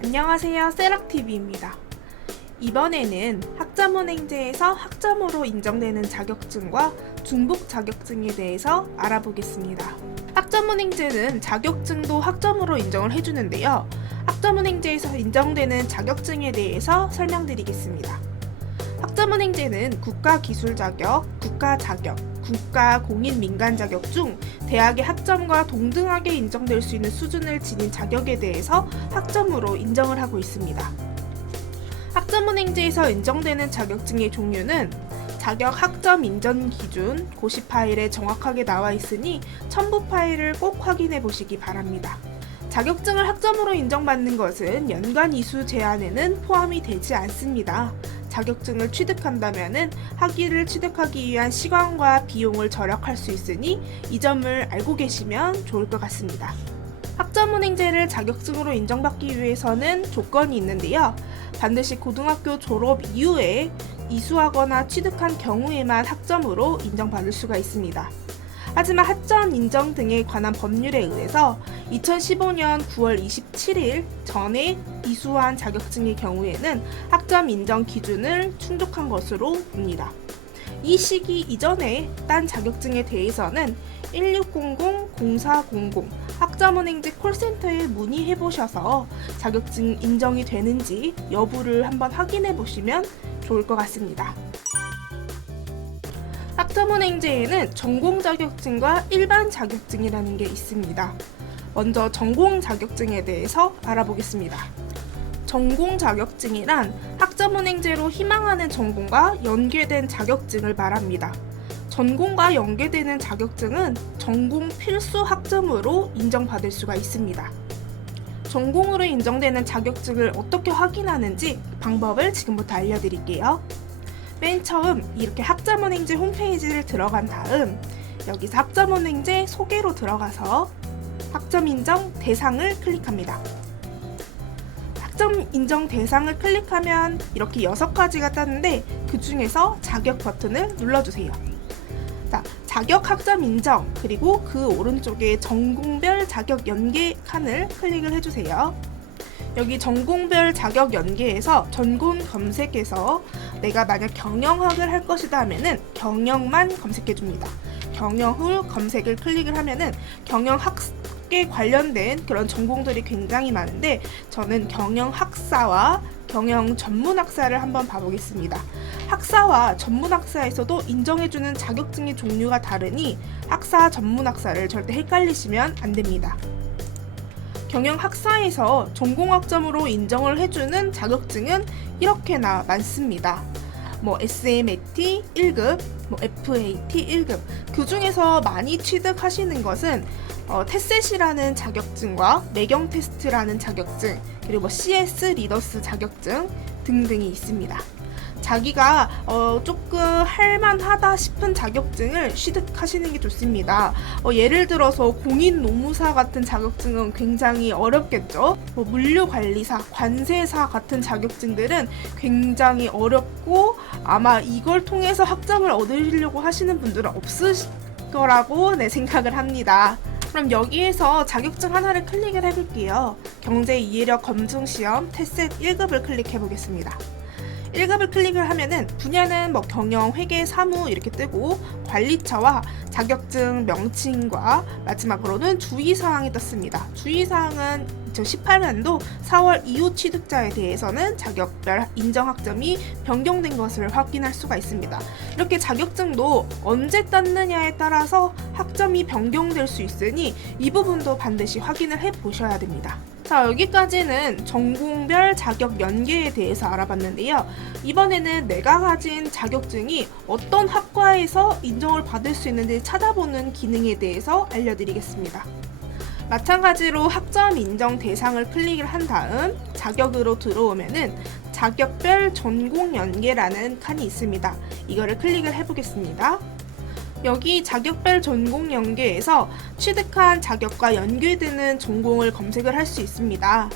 안녕하세요, 세락TV입니다. 이번에는 학점은행제에서 학점으로 인정되는 자격증과 중복 자격증에 대해서 알아보겠습니다. 학점은행제는 자격증도 학점으로 인정을 해주는데요. 학점은행제에서 인정되는 자격증에 대해서 설명드리겠습니다. 학점은행제는 국가기술 자격, 국가 자격, 국가 공인 민간 자격 중 대학의 학점과 동등하게 인정될 수 있는 수준을 지닌 자격에 대해서 학점으로 인정을 하고 있습니다. 학점은행제에서 인정되는 자격증의 종류는 자격 학점 인정 기준 고시 파일에 정확하게 나와 있으니 첨부 파일을 꼭 확인해 보시기 바랍니다. 자격증을 학점으로 인정받는 것은 연간 이수 제한에는 포함이 되지 않습니다. 자격증을 취득한다면 학위를 취득하기 위한 시간과 비용을 절약할 수 있으니 이 점을 알고 계시면 좋을 것 같습니다. 학점은행제를 자격증으로 인정받기 위해서는 조건이 있는데요. 반드시 고등학교 졸업 이후에 이수하거나 취득한 경우에만 학점으로 인정받을 수가 있습니다. 하지만 학점 인정 등에 관한 법률에 의해서 2015년 9월 27일 전에 이수한 자격증의 경우에는 학점 인정 기준을 충족한 것으로 봅니다. 이 시기 이전에 딴 자격증에 대해서는 1600-0400 학점은행제 콜센터에 문의해 보셔서 자격증 인정이 되는지 여부를 한번 확인해 보시면 좋을 것 같습니다. 학점은행제에는 전공 자격증과 일반 자격증이라는 게 있습니다. 먼저 전공 자격증에 대해서 알아보겠습니다. 전공 자격증이란 학점은행제로 희망하는 전공과 연계된 자격증을 말합니다. 전공과 연계되는 자격증은 전공 필수 학점으로 인정받을 수가 있습니다. 전공으로 인정되는 자격증을 어떻게 확인하는지 방법을 지금부터 알려드릴게요. 맨 처음 이렇게 학점은행제 홈페이지를 들어간 다음 여기서 학점은행제 소개로 들어가서 학점 인정 대상을 클릭합니다. 학점 인정 대상을 클릭하면 이렇게 6가지가 떴는데 그 중에서 자격 버튼을 눌러주세요. 자, 자격 학점 인정 그리고 그 오른쪽에 전공별 자격 연계 칸을 클릭을 해주세요. 여기 전공별 자격 연계에서 전공 검색에서 내가 만약 경영학을 할 것이다 하면은 경영만 검색해 줍니다. 경영 후 검색을 클릭을 하면은 경영학에 관련된 그런 전공들이 굉장히 많은데 저는 경영학사와 경영 전문학사를 한번 봐보겠습니다. 학사와 전문학사에서도 인정해주는 자격증의 종류가 다르니 학사 전문학사를 절대 헷갈리시면 안 됩니다. 경영학사에서 전공학점으로 인정을 해주는 자격증은 이렇게나 많습니다. SMAT 1급, FAT 1급 그 중에서 많이 취득하시는 것은 테셋이라는 자격증과 매경 테스트라는 자격증 그리고 CS 리더스 자격증 등등이 있습니다. 자기가 조금 할만하다 싶은 자격증을 취득하시는 게 좋습니다. 예를 들어서 공인노무사 같은 자격증은 굉장히 어렵겠죠. 물류관리사, 관세사 같은 자격증들은 굉장히 어렵고 아마 이걸 통해서 학점을 얻으려고 하시는 분들은 없을 거라고 생각을 합니다. 그럼 여기에서 자격증 하나를 클릭을 해볼게요. 경제이해력 검증시험 테셋 1급을 클릭해 보겠습니다. 1급을 클릭을 하면은 분야는 경영, 회계, 사무 이렇게 뜨고 관리처와 자격증 명칭과 마지막으로는 주의사항이 떴습니다. 주의사항은 2018년도 4월 이후 취득자에 대해서는 자격별 인정학점이 변경된 것을 확인할 수가 있습니다. 이렇게 자격증도 언제 땄느냐에 따라서 학점이 변경될 수 있으니 이 부분도 반드시 확인을 해 보셔야 됩니다. 자, 여기까지는 전공별 자격 연계에 대해서 알아봤는데요. 이번에는 내가 가진 자격증이 어떤 학과에서 인정을 받을 수 있는지 찾아보는 기능에 대해서 알려드리겠습니다. 마찬가지로 학점 인정 대상을 클릭을 한 다음 자격으로 들어오면은 자격별 전공 연계라는 칸이 있습니다. 이거를 클릭을 해보겠습니다. 여기 자격별 전공 연계에서 취득한 자격과 연계되는 전공을 검색을 할 수 있습니다.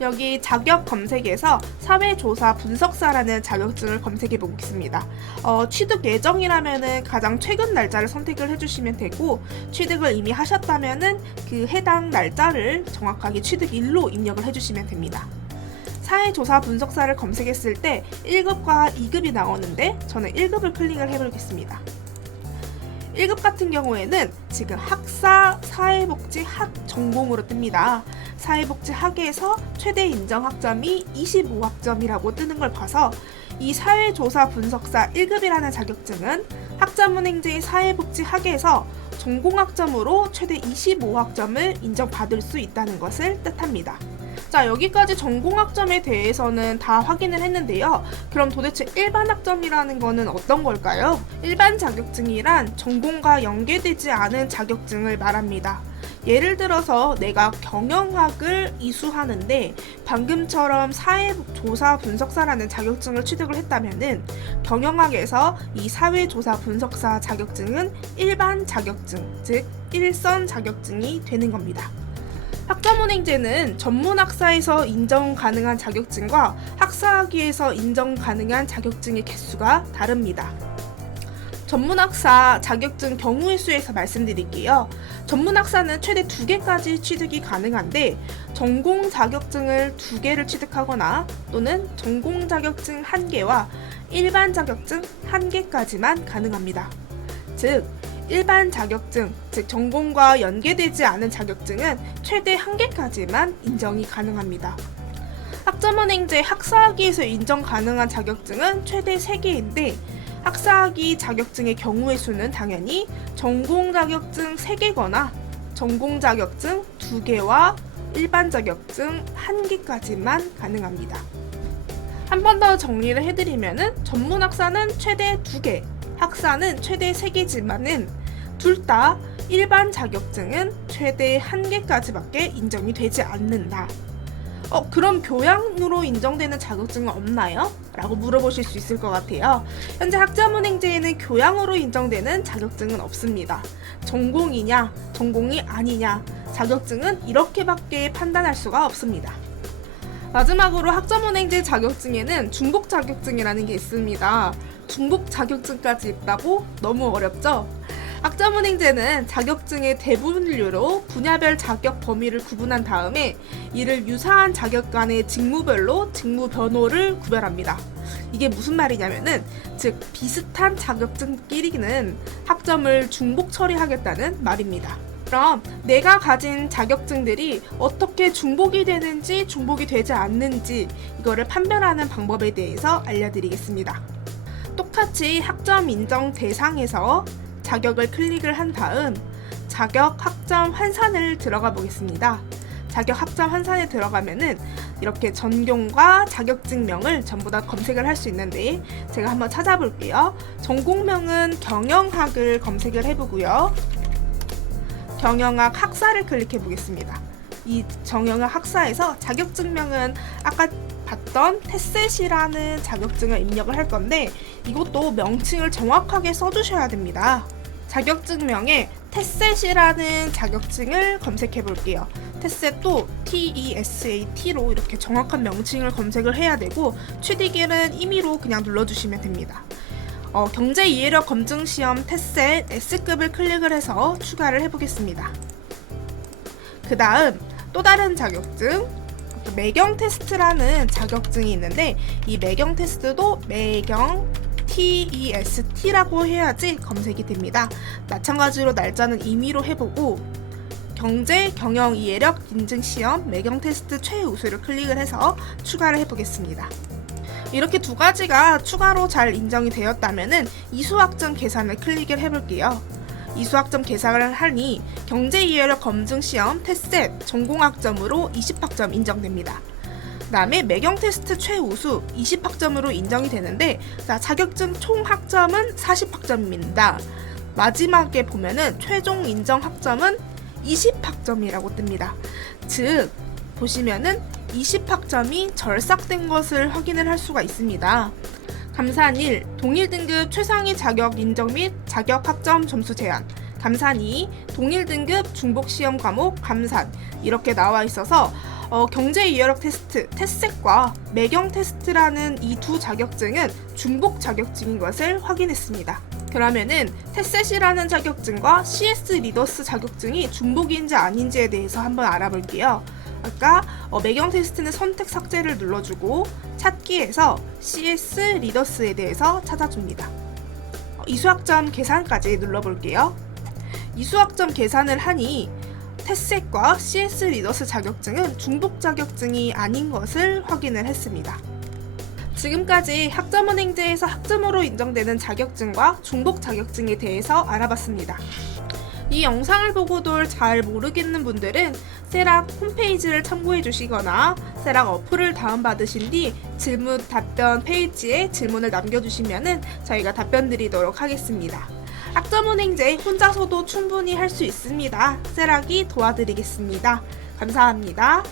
여기 자격 검색에서 사회조사 분석사라는 자격증을 검색해 보겠습니다. 취득 예정이라면 가장 최근 날짜를 선택을 해주시면 되고, 취득을 이미 하셨다면 그 해당 날짜를 정확하게 취득일로 입력을 해주시면 됩니다. 사회조사 분석사를 검색했을 때 1급과 2급이 나오는데 저는 1급을 클릭을 해보겠습니다. 1급 같은 경우에는 지금 학사 사회복지학 전공으로 뜹니다. 사회복지학에서 최대 인정 학점이 25학점이라고 뜨는 걸 봐서 이 사회조사 분석사 1급이라는 자격증은 학자문행제 사회복지학에서 전공학점으로 최대 25학점을 인정받을 수 있다는 것을 뜻합니다. 자, 여기까지 전공학점에 대해서는 다 확인을 했는데요. 그럼 도대체 일반 학점이라는 거는 어떤 걸까요? 일반 자격증이란 전공과 연계되지 않은 자격증을 말합니다. 예를 들어서 내가 경영학을 이수하는데 방금처럼 사회조사 분석사라는 자격증을 취득을 했다면은 경영학에서 이 사회조사 분석사 자격증은 일반 자격증, 즉 일선 자격증이 되는 겁니다. 학자문행제는 전문학사에서 인정 가능한 자격증과 학사학위에서 인정 가능한 자격증의 개수가 다릅니다. 전문학사 자격증 경우의 수에서 말씀드릴게요. 전문학사는 최대 2개까지 취득이 가능한데 전공 자격증을 2개를 취득하거나 또는 전공 자격증 1개와 일반 자격증 1개까지만 가능합니다. 즉 일반 자격증, 즉 전공과 연계되지 않은 자격증은 최대 1개까지만 인정이 가능합니다. 학자문행제 학사학위에서 인정 가능한 자격증은 최대 3개인데 학사학위 자격증의 경우의 수는 당연히 전공 자격증 3개거나 전공 자격증 2개와 일반 자격증 1개까지만 가능합니다. 한 번 더 정리를 해드리면은 전문학사는 최대 2개, 학사는 최대 3개지만은 둘 다 일반 자격증은 최대 1개까지밖에 인정이 되지 않는다. 그럼 교양으로 인정되는 자격증은 없나요? 라고 물어보실 수 있을 것 같아요. 현재 학자문행제에는 교양으로 인정되는 자격증은 없습니다. 전공이냐, 전공이 아니냐, 자격증은 이렇게밖에 판단할 수가 없습니다. 마지막으로 학자문행제 자격증에는 중복 자격증이라는 게 있습니다. 중복 자격증까지 있다고? 너무 어렵죠? 학자문행제는 자격증의 대분류로 분야별 자격 범위를 구분한 다음에 이를 유사한 자격 간의 직무별로 직무 변호를 구별합니다. 이게 무슨 말이냐면은 즉 비슷한 자격증끼리는 학점을 중복 처리하겠다는 말입니다. 그럼 내가 가진 자격증들이 어떻게 중복이 되는지 중복이 되지 않는지 이거를 판별하는 방법에 대해서 알려드리겠습니다. 똑같이 학점 인정 대상에서 자격을 클릭을 한 다음 자격 학점 환산을 들어가 보겠습니다. 자격 학점 환산에 들어가면은 이렇게 전공과 자격증명을 전부 다 검색을 할 수 있는데 제가 한번 찾아볼게요. 전공명은 경영학을 검색을 해보고요. 경영학 학사를 클릭해 보겠습니다. 이 경영학 학사에서 자격증명은 아까 봤던 테셋이라는 자격증을 입력을 할 건데 이것도 명칭을 정확하게 써주셔야 됩니다. 자격증명에 테셋이라는 자격증을 검색해 볼게요. 테셋도 TESAT로 이렇게 정확한 명칭을 검색을 해야 되고 취득일은 임의로 그냥 눌러주시면 됩니다. 경제 이해력 검증 시험 테셋 S급을 클릭을 해서 추가를 해보겠습니다. 그 다음 또 다른 자격증 매경 테스트라는 자격증이 있는데 이 매경 테스트도 매경 TEST라고 해야지 검색이 됩니다. 마찬가지로 날짜는 임의로 해보고 경제 경영 이해력 인증 시험 매경 테스트 최우수를 클릭을 해서 추가를 해보겠습니다. 이렇게 두 가지가 추가로 잘 인정이 되었다면은 이수학점 계산을 클릭을 해볼게요. 이수학점 계산을 하니 경제 이해력 검증 시험 테셋 전공학점으로 20학점 인정됩니다. 그 다음에 매경 테스트 최우수 20학점으로 인정이 되는데 자격증 총 학점은 40학점입니다. 마지막에 보면은 최종 인정 학점은 20학점이라고 뜹니다. 즉 보시면은 20학점이 절삭된 것을 확인을 할 수가 있습니다. 감산 1. 동일 등급 최상위 자격 인정 및 자격 학점 점수 제한. 감산 2. 동일 등급 중복 시험 과목 감산. 이렇게 나와 있어서 경제 이해력 테스트 테셋과 매경 테스트라는 이 두 자격증은 중복 자격증인 것을 확인했습니다. 그러면은 테셋이라는 자격증과 CS 리더스 자격증이 중복인지 아닌지에 대해서 한번 알아볼게요. 아까 매경 테스트는 선택 삭제를 눌러주고 찾기에서 CS 리더스에 대해서 찾아줍니다. 이수학점 계산까지 눌러볼게요. 이수학점 계산을 하니 태색과 CS 리더스 자격증은 중복 자격증이 아닌 것을 확인을 했습니다. 지금까지 학점은행제에서 학점으로 인정되는 자격증과 중복 자격증에 대해서 알아봤습니다. 이 영상을 보고도 잘 모르겠는 분들은 세락 홈페이지를 참고해 주시거나 세락 어플을 다운받으신 뒤 질문 답변 페이지에 질문을 남겨주시면 저희가 답변 드리도록 하겠습니다. 학점은행제 혼자서도 충분히 할 수 있습니다. 세락이 도와드리겠습니다. 감사합니다.